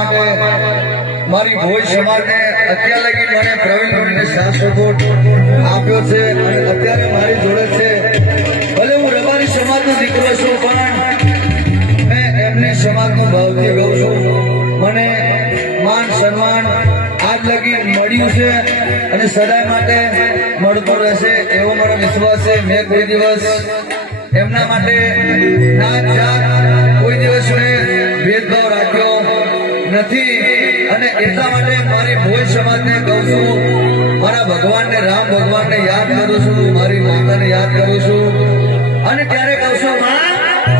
માટે મારી ભોજ સમાજને અત્યાર લગી મને પ્રવીણભાઈને સાથ સપોર્ટ આપ્યો છે અને અત્યારે મારી જોડે છે. ભલે હું રબારી સમાજનો દીકરો છું પણ મેં એમને સમાજનો ભાવથી રહું છું. મને માન સન્માન આજ લગી મળ્યું છે અને સદાય માટે મળતો રહેશે એવો મારો વિશ્વાસ છે. મેં કોઈ દિવસ એમના માટે નાત જાત કોઈ દિવસ મેં ભેદભાવ રાખ્યો નથી અને એટલા માટે મારી ભોજ સમાજને કહું છું, મારા ભગવાનને રામ ભગવાનને યાદ કરું છું, મારી માતાને યાદ કરું છું